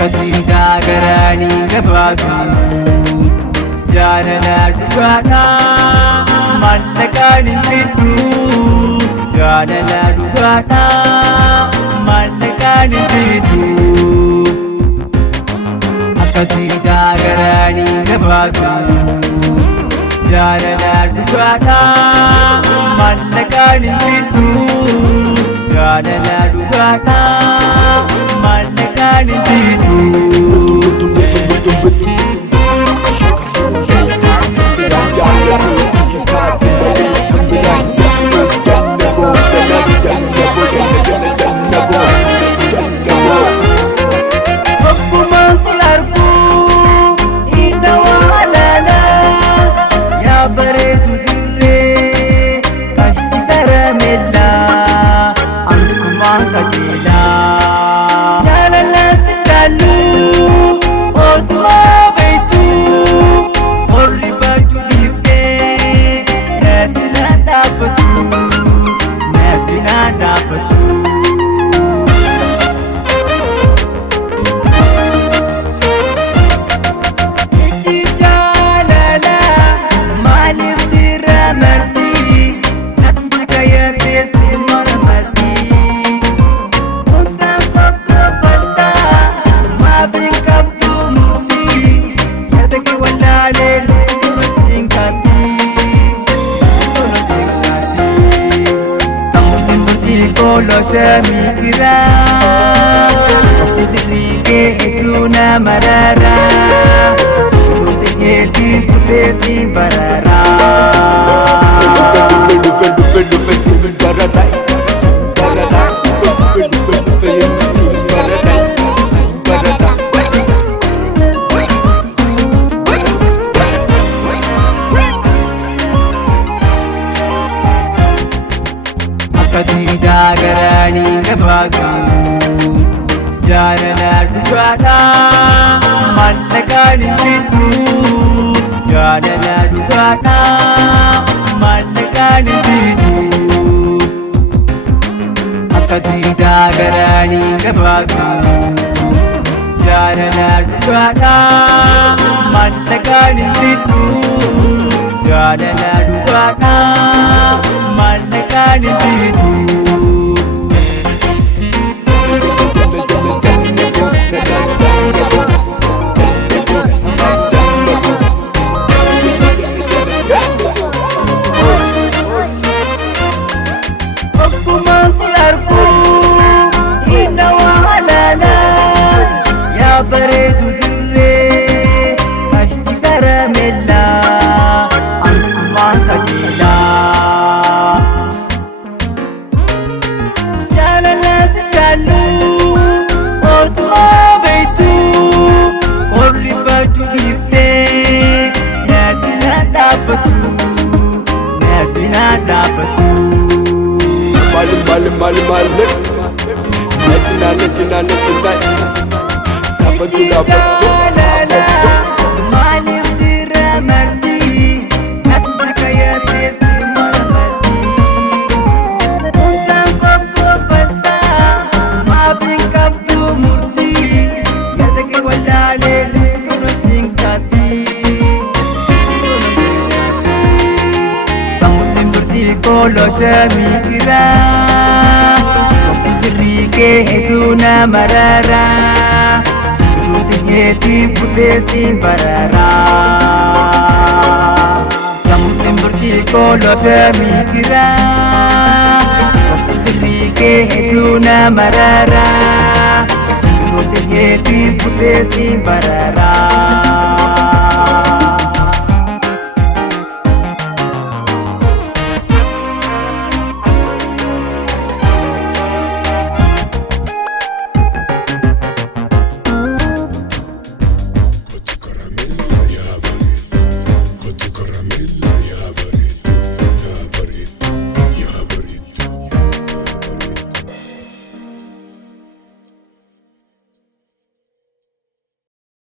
Kasida garani gabatu jaalala dhugaadha maallaqaan hinbiitu jaalala dhugaadha maallaqaan hinbiitu kasida garani gabatu jaalala dhugaadha maallaqaan hinbiitu jaalala dhugaadha maallaqaan hinbiitu. Lo semikira Fitrike ituna marara Surutiyeti pulesi barara kasida garani gabatu jaalala dhugaadha maallaqaan hinbiitu jaalala dhugaadha maallaqaan hinbiitu kasida garani gabatu jaalala dhugaadha maallaqaan hinbiitu jaalala dhugaadha maallaqaan hinbiitu. Lo semikira Fitrike ituna marara Surutiyeti pulesi barara Kamutin berciko lo semikira Fitrike ituna marara Surutiyeti pulesi barara